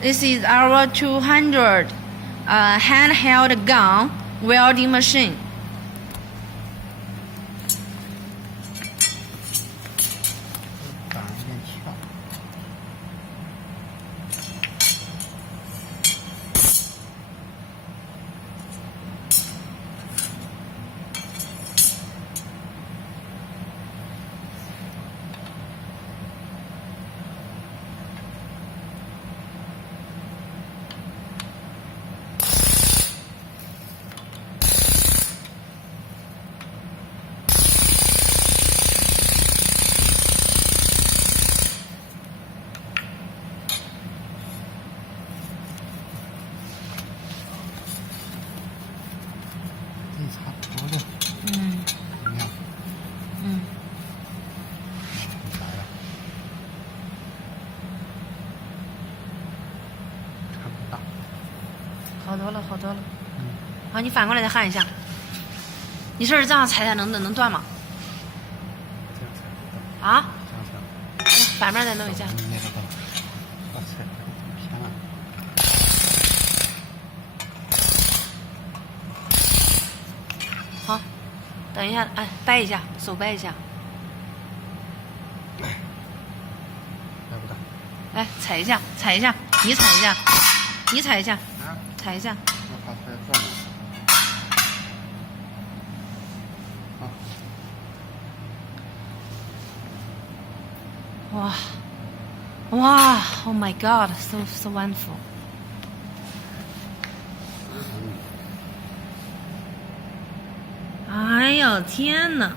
This is our 200 handheld gun welding machine. 杆有点翘。这差不多了。怎么样？来了。看不到。好多了，好多了。好，你反过来再焊一下。你说是这样裁才能断吗？这样才不到。啊？这样才。反面再弄一下。捏得到。哇塞，偏了。好，等一下，哎，掰一下，手掰一下。掰不到。来，踩一下，踩一下，你踩一下，你踩一下，啊？踩一下。要爬出来转了。哇，哇 ，Oh my God, so wonderful！ 哎呦天哪！